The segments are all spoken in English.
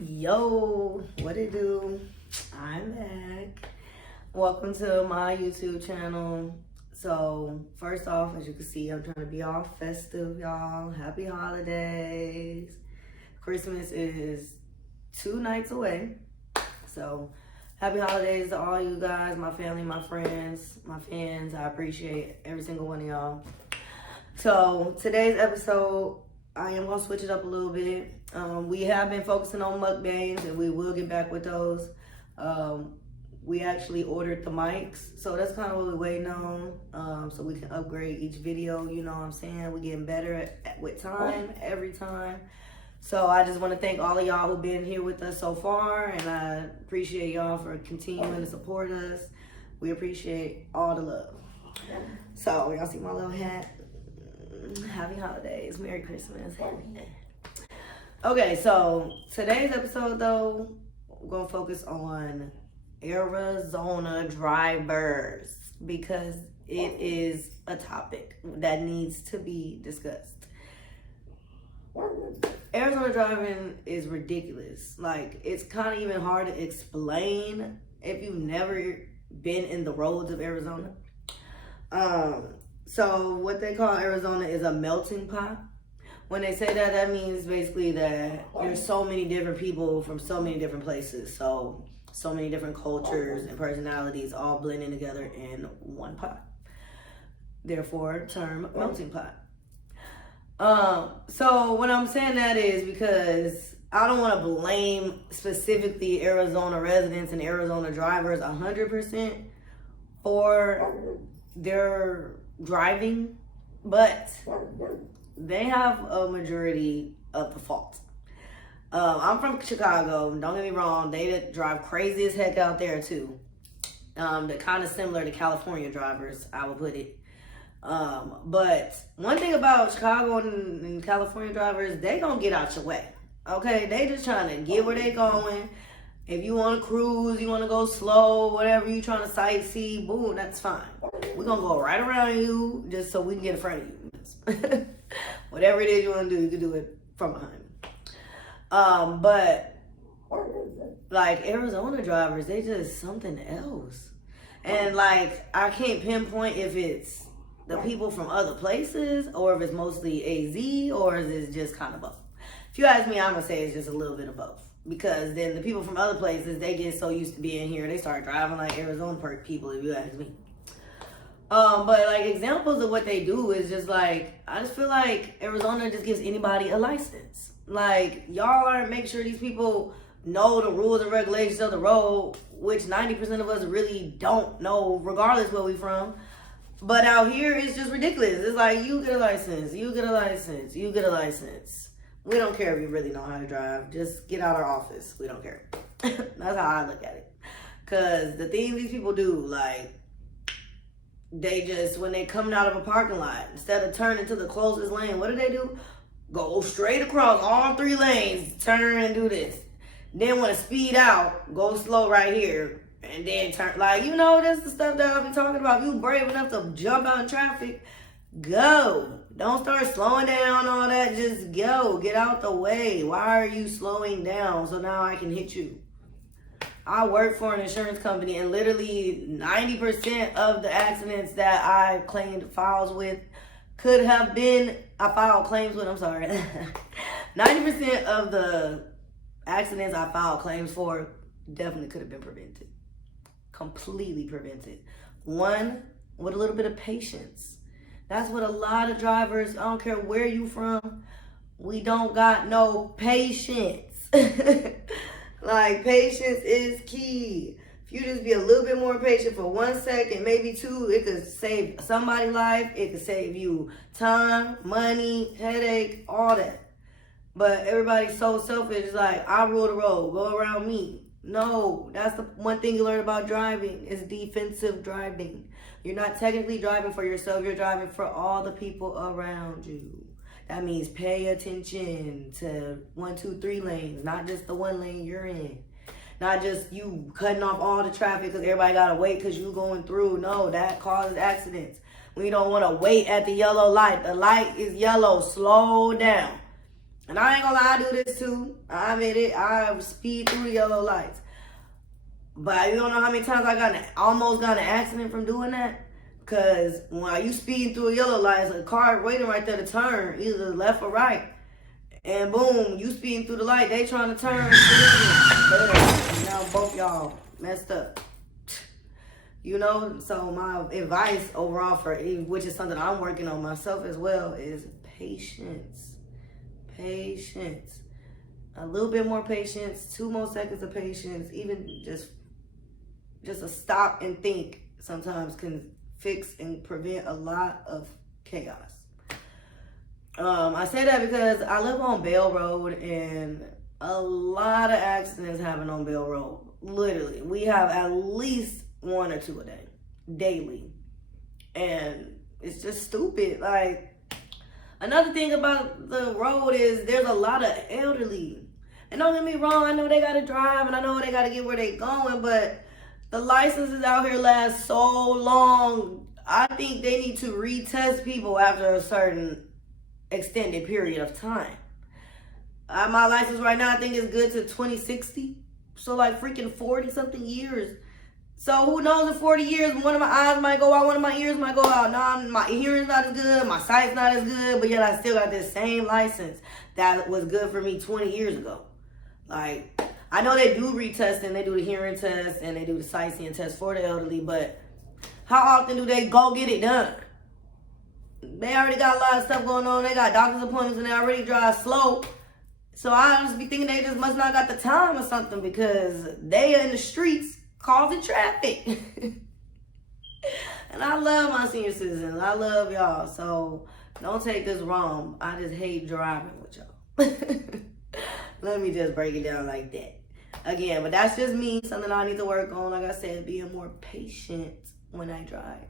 Yo, what it do? I'm back. Welcome to my YouTube channel. So, first off, as you can see, I'm trying to be all festive, y'all. Happy holidays. Christmas is 2 nights away. So, happy holidays to all you guys, my family, my friends, my fans. I appreciate every single one of y'all. So, today's episode, I am going to switch it up a little bit. We have been focusing on mukbangs, and we will get back with those. We actually ordered the mics, so that's kind of what we're waiting on, so we can upgrade each video, you know what I'm saying? We're getting better with time, every time. So I just want to thank all of y'all who've been here with us so far, and I appreciate y'all for continuing to support us. We appreciate all the love. So, y'all see my little hat? Happy holidays. Merry Christmas. Okay, so today's episode, though, we're going to focus on Arizona drivers because it is a topic that needs to be discussed. Arizona driving is ridiculous. Like, it's kind of even hard to explain if you've never been in the roads of Arizona. So what they call Arizona is a melting pot. When they say that, that means basically that there's so many different people from so many different places. So many different cultures and personalities all blending together in one pot. Therefore, term melting pot. So what I'm saying that is because I don't want to blame specifically Arizona residents and Arizona drivers 100% for their driving, but they have a majority of the fault. I'm from Chicago. Don't get me wrong. They drive crazy as heck out there too. They're kind of similar to California drivers, I would put it. But one thing about Chicago and California drivers, they don't get out your way. Okay, they just trying to get where they going. If you want to cruise, you want to go slow, whatever you trying to sightsee, boom, that's fine. We're going to go right around you just so we can get in front of you. Whatever it is you want to do, you can do it from behind. But like Arizona drivers, they just something else. And like, I can't pinpoint if it's the people from other places or if it's mostly AZ or is it just kind of both. If you ask me, I'm going to say it's just a little bit of both. Because then the people from other places, they get so used to being here, they start driving like Arizona people, if you ask me. But like examples of what they do is just like, I just feel like Arizona just gives anybody a license. Like, y'all aren't make sure these people know the rules and regulations of the road, which 90% of us really don't know, regardless where we from. But out here, it's just ridiculous. It's like, you get a license, you get a license, you get a license. We don't care if you really know how to drive. Just get out our office. We don't care. That's how I look at it. Because the things these people do, like, they just, when they coming out of a parking lot, instead of turning to the closest lane, what do? Go straight across all 3 lanes, turn and do this. Then when to speed out, go slow right here, and then turn. Like, you know, that's the stuff that I'll be talking about. If you brave enough to jump out in traffic, go. Don't start slowing down, all that. Just go. Get out the way. Why are you slowing down? So now I can hit you. I work for an insurance company, and literally 90% of the accidents that I claimed files with could have been, I filed claims with, I'm sorry. 90% of the accidents I filed claims for definitely could have been prevented. Completely prevented. One, with a little bit of patience. That's what a lot of drivers, I don't care where you from, we don't got no patience. Like, patience is key. If you just be a little bit more patient for 1 second, maybe 2, it could save somebody's life. It could save you time, money, headache, all that. But everybody's so selfish. It's like, I rule the road, go around me. No, that's the one thing you learn about driving is defensive driving. You're not technically driving for yourself. You're driving for all the people around you. That means pay attention to 1, 2, 3 lanes, not just the 1 lane you're in. Not just you cutting off all the traffic because everybody got to wait because you going through. No, that causes accidents. We don't want to wait at the yellow light. The light is yellow. Slow down. And I ain't gonna lie, I do this too. I admit it. I speed through the yellow lights. But you don't know how many times I almost got in an accident from doing that. Because when you speeding through a yellow light, there's a car waiting right there to turn, either left or right. And boom, you speeding through the light, they trying to turn. Now both y'all messed up. You know, so my advice overall which is something I'm working on myself as well, is patience. Patience. A little bit more patience, 2 more seconds of patience, even just a stop and think sometimes can fix and prevent a lot of chaos. I say that because I live on Bell Road and a lot of accidents happen on Bell Road. Literally, we have at least 1 or 2 a day, daily. And it's just stupid. Like, another thing about the road is there's a lot of elderly. And don't get me wrong, I know they gotta drive and I know they gotta get where they going, but the licenses out here last so long. I think they need to retest people after a certain extended period of time. My license right now, I think is good to 2060. So like freaking 40 something years. So who knows, in 40 years, one of my eyes might go out, one of my ears might go out. Now my hearing's not as good, my sight's not as good, but yet I still got this same license that was good for me 20 years ago. Like, I know they do retesting, they do the hearing test and they do the sightseeing test for the elderly, but how often do they go get it done? They already got a lot of stuff going on. They got doctor's appointments and they already drive slow. So I just be thinking they just must not got the time or something, because they are in the streets causing traffic. And I love my senior citizens. I love y'all. So don't take this wrong. I just hate driving with y'all. Let me just break it down like that. Again, but that's just me. Something I need to work on. Like I said, being more patient when I drive.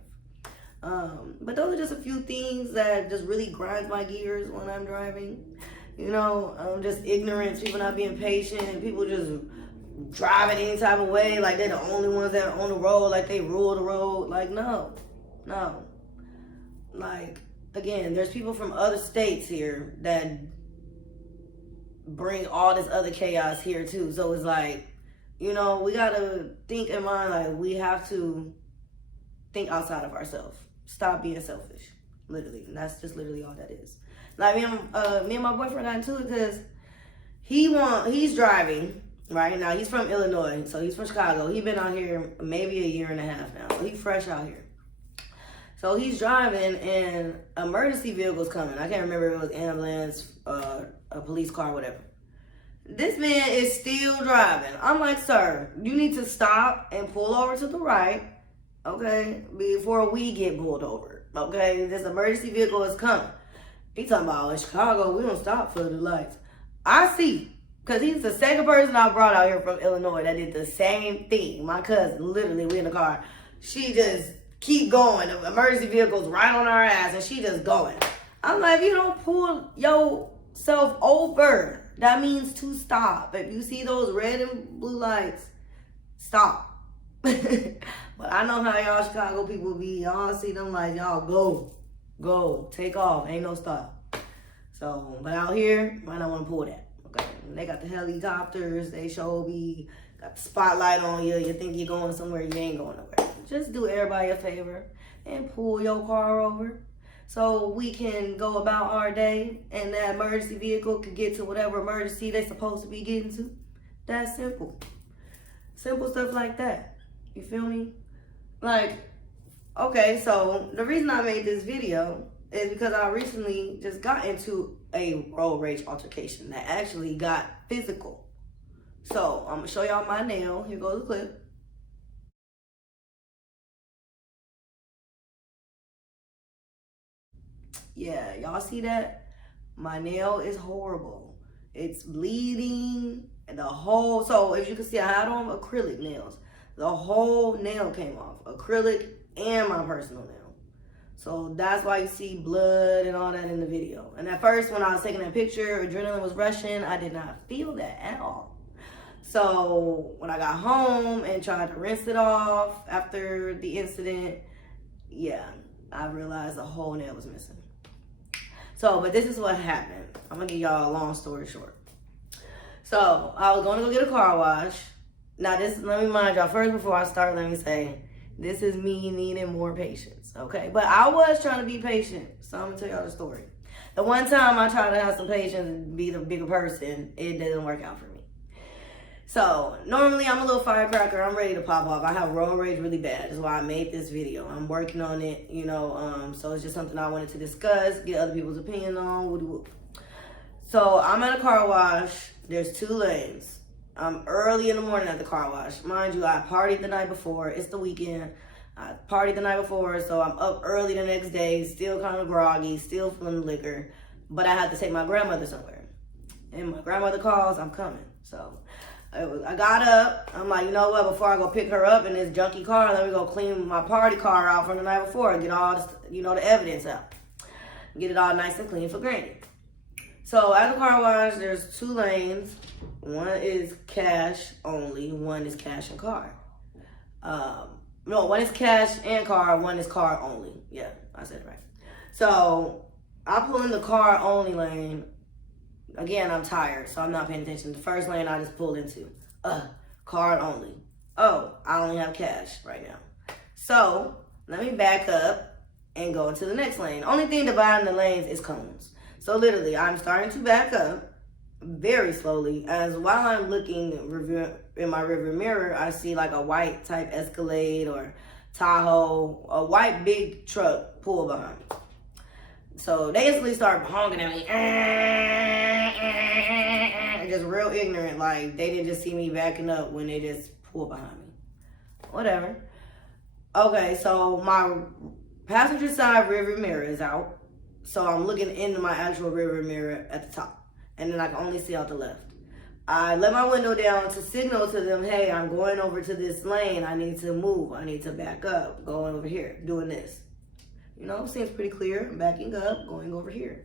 But those are just a few things that just really grinds my gears when I'm driving. You know, just ignorance, people not being patient, and people just driving any type of way, like they're the only ones that are on the road, like they rule the road. Like, no. Like, again, there's people from other states here that bring all this other chaos here too. So it's like, you know, we gotta think in mind, like, we have to think outside of ourselves. Stop being selfish. Literally. And that's just literally all that is. Like, me and my boyfriend got into it because he's driving right now. He's from Illinois, so he's from Chicago. He's been out here maybe a year and a half now, so he's fresh out here. So he's driving and emergency vehicle's coming. I can't remember if it was ambulance, a police car, whatever. This man is still driving. I'm like, sir, you need to stop and pull over to the right, okay, before we get pulled over, okay? This emergency vehicle is coming. He talking about, in Chicago, we don't stop for the lights. I see, because he's the second person I brought out here from Illinois that did the same thing. My cousin, literally, we in the car. She just keep going. The emergency vehicle's right on our ass, and she just going. I'm like, if you don't pull yourself over, that means to stop. If you see those red and blue lights, stop. But I know how y'all Chicago people be. Y'all see them like, y'all go, take off, ain't no stop. So, but out here, might not want to pull that. Okay, they got the helicopters, they show me, got the spotlight on you. You think you're going somewhere, you ain't going nowhere. Just do everybody a favor and pull your car over so we can go about our day and that emergency vehicle can get to whatever emergency they're supposed to be getting to. That's simple. Simple stuff like that. You feel me? Like, okay, so the reason I made this video is because I recently just got into a road rage altercation that actually got physical. So I'm gonna show y'all my nail. Here goes the clip. Yeah, y'all see that? My nail is horrible. It's bleeding. And the whole, so as you can see, I had on acrylic nails. The whole nail came off. Acrylic and my personal nail. So that's why you see blood and all that in the video. And at first, when I was taking that picture, adrenaline was rushing. I did not feel that at all. So when I got home and tried to rinse it off after the incident, yeah, I realized the whole nail was missing. So, but this is what happened. I'm gonna give y'all a long story short. So I was going to go get a car wash. Now let me mind y'all, first before I start, let me say, this is me needing more patience, okay? But I was trying to be patient, so I'm gonna tell y'all the story. The one time I tried to have some patience and be the bigger person, it didn't work out for me. So normally I'm a little firecracker. I'm ready to pop off. I have road rage really bad. That's why I made this video. I'm working on it, you know. So it's just something I wanted to discuss, get other people's opinion on. So I'm at a car wash. There's 2 lanes. I'm early in the morning at the car wash. Mind you, I partied the night before. It's the weekend. I partied the night before, so I'm up early the next day, still kind of groggy, still feeling liquor. But I had to take my grandmother somewhere. And my grandmother calls, I'm coming. So I got up. I'm like, you know what? Before I go pick her up in this junky car, let me go clean my party car out from the night before and get all this, the evidence out. Get it all nice and clean for Granny. So at the car wash, there's 2 lanes. One is cash only. One is cash and car. No, one is cash and car. One is car only. Yeah, I said it right. So I pull in the car only lane. Again, I'm tired, so I'm not paying attention. The first lane I just pulled into. Card only. Oh, I only have cash right now. So let me back up and go into the next lane. Only thing dividing the lanes is cones. So literally, I'm starting to back up very slowly, as while I'm looking in my rearview mirror, I see like a white type Escalade or Tahoe, a white big truck pull behind me. So they instantly start honking at me, and just real ignorant, like they didn't just see me backing up when they just pulled behind me. Whatever. Okay, so my passenger side rearview mirror is out. So I'm looking into my actual rearview mirror at the top. And then I can only see out the left. I let my window down to signal to them, hey, I'm going over to this lane. I need to move. I need to back up. Going over here, doing this. Seems pretty clear. I'm backing up, going over here.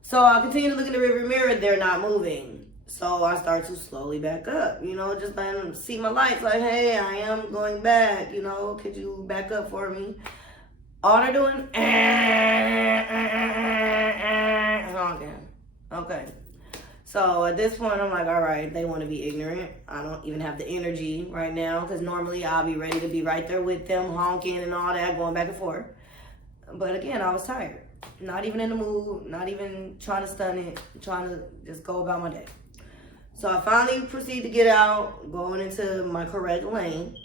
So I continue to look in the rearview mirror. They're not moving. So I start to slowly back up, just letting them see my lights. Like, hey, I am going back. Could you back up for me? All they're doing, honking. Okay. So at this point, I'm like, all right, they want to be ignorant. I don't even have the energy right now, because normally I'll be ready to be right there with them, honking and all that, going back and forth. But again, I was tired. Not even in the mood, not even trying to stun it, trying to just go about my day. So I finally proceed to get out, going into my correct lane.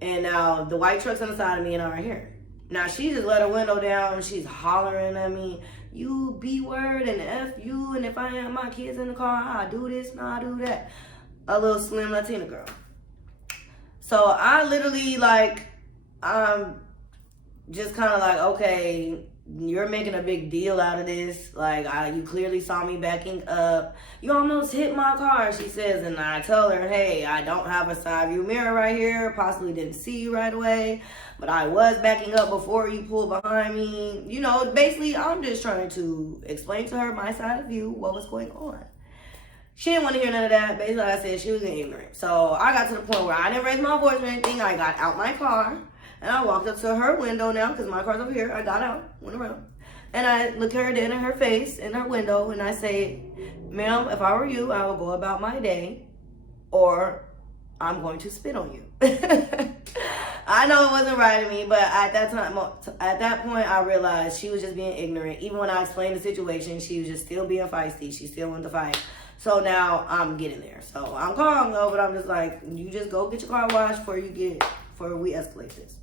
And now the white truck's on the side of me and I'm right here. Now she just let her window down and she's hollering at me, you B-word and F you, and if I have my kids in the car, I'll do this and I'll do that. A little slim Latina girl. So I literally I'm just kind of like, okay, you're making a big deal out of this. Like, you clearly saw me backing up. You almost hit my car, she says. And I tell her, hey, I don't have a side view mirror right here. Possibly didn't see you right away. But I was backing up before you pulled behind me. Basically, I'm just trying to explain to her my side of view, what was going on. She didn't want to hear none of that. Basically, like I said, she was ignorant. So I got to the point where I didn't raise my voice or anything. I got out my car. And I walked up to her window now, because my car's over here. I got out, went around. And I looked her dead in her face, in her window, and I say, ma'am, if I were you, I would go about my day, or I'm going to spit on you. I know it wasn't right of me, but at that point, I realized she was just being ignorant. Even when I explained the situation, she was just still being feisty. She still wanted to fight. So now I'm getting there. So I'm calm though, but I'm just like, you just go get your car washed before we escalate this.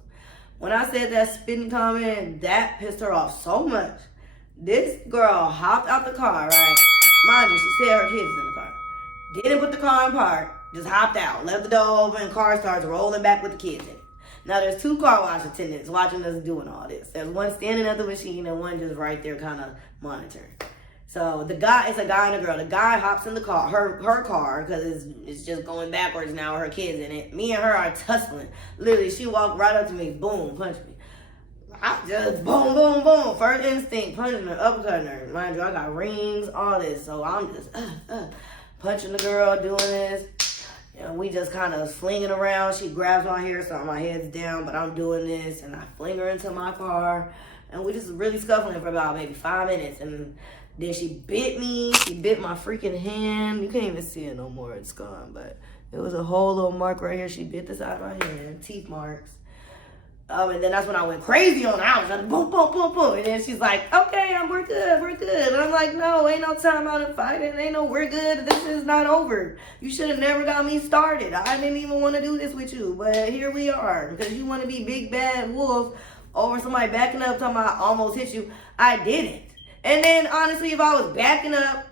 When I said that spitting comment, that pissed her off so much. This girl hopped out the car, right? Mind you, she said her kids in the car. Didn't put the car in park, just hopped out, left the door open, and car starts rolling back with the kids in it. Now there's 2 car wash attendants watching us doing all this. There's one standing at the machine and one just right there kind of monitoring. So it's a guy and a girl. The guy hops in the car, her car, because it's just going backwards now with her kids in it. Me and her are tussling. Literally, she walked right up to me, boom, punched me. I just boom, boom, boom. First instinct, punching her, uppercutting her. Mind you, I got rings, all this. So I'm just punching the girl, doing this. We just kind of slinging around. She grabs my hair, so my head's down, but I'm doing this, and I fling her into my car. And we just really scuffling for about maybe 5 minutes. And Then she bit me. She bit my freaking hand. You can't even see it no more. It's gone. But it was a whole little mark right here. She bit the side of my hand. Teeth marks. And then that's when I went crazy on her. I was like, boom, boom, boom, boom. And then she's like, okay, we're good, we're good. And I'm like, no, ain't no time out in fighting. Ain't no, we're good. This is not over. You should have never got me started. I didn't even want to do this with you. But here we are. Because you want to be big, bad wolf over somebody backing up, talking about I almost hit you. I didn't. And then, honestly, if I was backing up,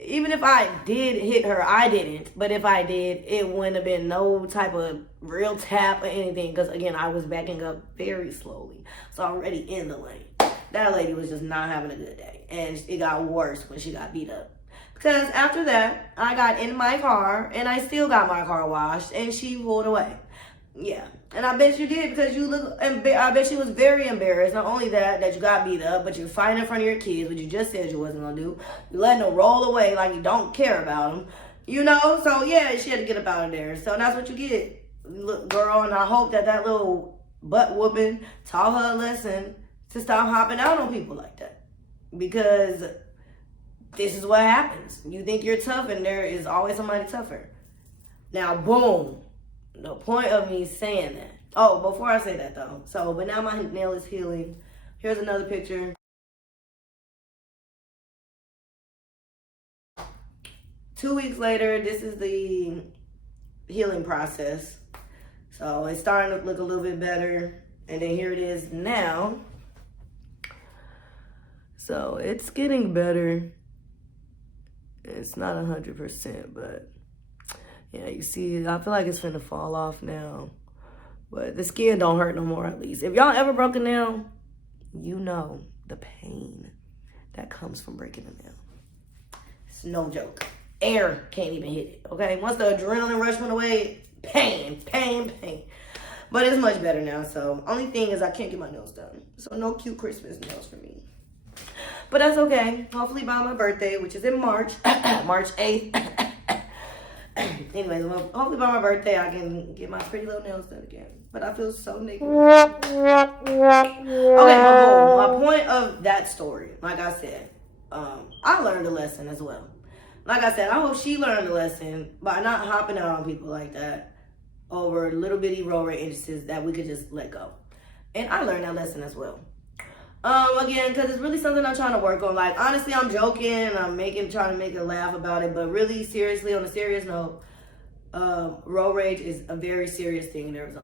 even if I did hit her, I didn't. But if I did, it wouldn't have been no type of real tap or anything. Because, again, I was backing up very slowly. So, already in the lane. That lady was just not having a good day. And it got worse when she got beat up. Because after that, I got in my car. And I still got my car washed. And she pulled away. Yeah. And I bet you did because you look, I bet she was very embarrassed. Not only that you got beat up, but you're fighting in front of your kids, which you just said you wasn't going to do. You letting them roll away like you don't care about them. You know? So, yeah, she had to get up out of there. So, that's what you get, look, girl. And I hope that little butt whooping taught her a lesson to stop hopping out on people like that. Because this is what happens. You think you're tough and there is always somebody tougher. Now, boom. The point of me saying that. Oh, before I say that though. So, but now my nail is healing. Here's another picture. Two weeks later, this is the healing process. So, it's starting to look a little bit better. And then here it is now. So, it's getting better. It's not 100%, but yeah, you see, I feel like it's finna fall off now. But the skin don't hurt no more, at least. If y'all ever broke a nail, you know the pain that comes from breaking a nail. It's no joke. Air can't even hit it, okay? Once the adrenaline rush went away, pain, pain, pain. But it's much better now, so only thing is I can't get my nails done. So no cute Christmas nails for me. But that's okay. Hopefully by my birthday, which is in March, March 8th. Anyways, well, hopefully by my birthday I can get my pretty little nails done again. But I feel so naked. Okay, but my point of that story, like I said, I learned a lesson as well. Like I said, I hope she learned a lesson by not hopping out on people like that over little bitty road rage instances that we could just let go. And I learned that lesson as well. Again, because it's really something I'm trying to work on. Like, honestly, I'm joking and I'm trying to make a laugh about it. But really, seriously, on a serious note, road rage is a very serious thing in Arizona.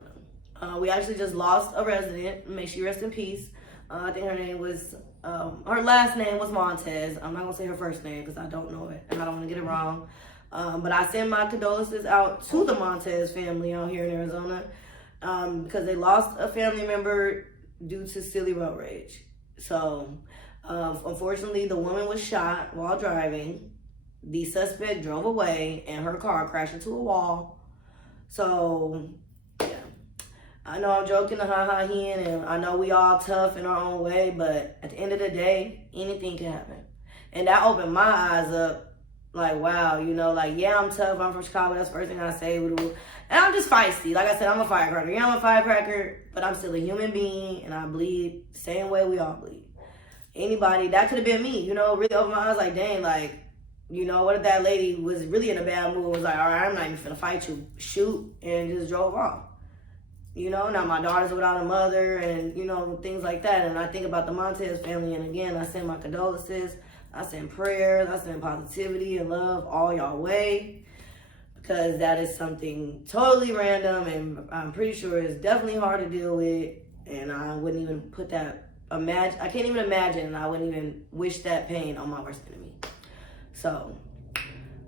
We actually just lost a resident. May she rest in peace. I think her name was, her last name was Montes. I'm not going to say her first name because I don't know it and I don't want to get it wrong. But I send my condolences out to the Montes family out here in Arizona because they lost a family member due to silly road rage. So, unfortunately, the woman was shot while driving. The suspect drove away, and her car crashed into a wall. So, yeah. I know I'm joking the ha-ha hen, and I know we all tough in our own way, but at the end of the day, anything can happen. And that opened my eyes up, like, wow, you know, like, yeah, I'm tough. I'm from Chicago. That's the first thing I say. And I'm just feisty. Like I said, I'm a firecracker. Yeah, I'm a firecracker, but I'm still a human being, and I bleed the same way we all bleed. Anybody, that could have been me, you know, really opened my eyes like, dang, like, you know, what if that lady was really in a bad mood, was like, all right, I'm not even finna fight you, shoot, and just drove off. You know, now my daughter's without a mother and, you know, things like that. And I think about the Montes family, and again, I send my condolences, I send prayers, I send positivity and love all y'all way. Because that is something totally random, and I'm pretty sure it's definitely hard to deal with. And I wouldn't even put that, I can't even imagine, and I wouldn't even wish that pain on my worst enemy. So,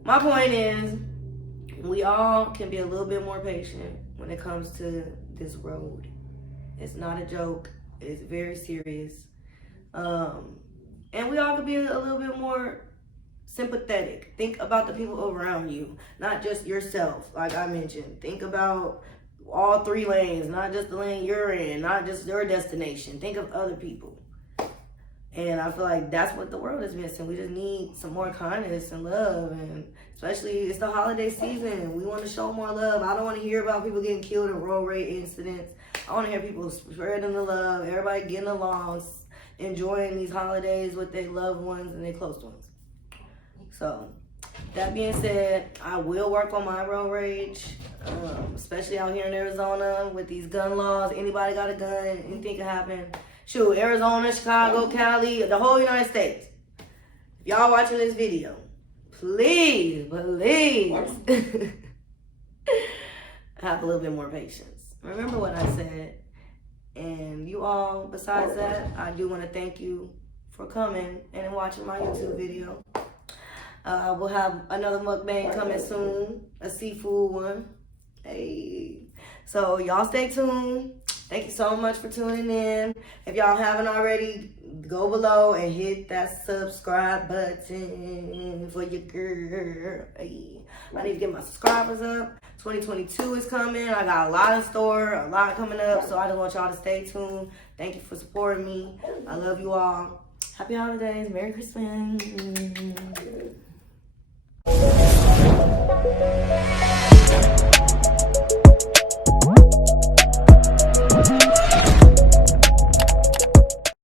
my point is, we all can be a little bit more patient when it comes to this road. It's not a joke. It's very serious. And we all could be a little bit more sympathetic. Think about the people around you, not just yourself. Like I mentioned, think about all three lanes, not just the lane you're in, not just your destination. Think of other people. And I feel like that's what the world is missing. We just need some more kindness and love. And especially, it's the holiday season. We want to show more love. I don't want to hear about people getting killed in road rage incidents. I want to hear people spreading the love, everybody getting along, enjoying these holidays with their loved ones and their close ones. So, that being said, I will work on my road rage, especially out here in Arizona with these gun laws. Anybody got a gun, anything can happen. Shoot, Arizona, Chicago, Cali, the whole United States. If y'all watching this video, please have a little bit more patience. Remember what I said. And you all, besides that, I do want to thank you for coming and watching my YouTube video. We'll have another mukbang coming soon, a seafood one. Hey. So y'all stay tuned. Thank you so much for tuning in. If y'all haven't already, go below and hit that subscribe button for your girl. Hey. I need to get my subscribers up. 2022 is coming. I got a lot in store, a lot coming up. So I just want y'all to stay tuned. Thank you for supporting me. I love you all. Happy holidays. Merry Christmas.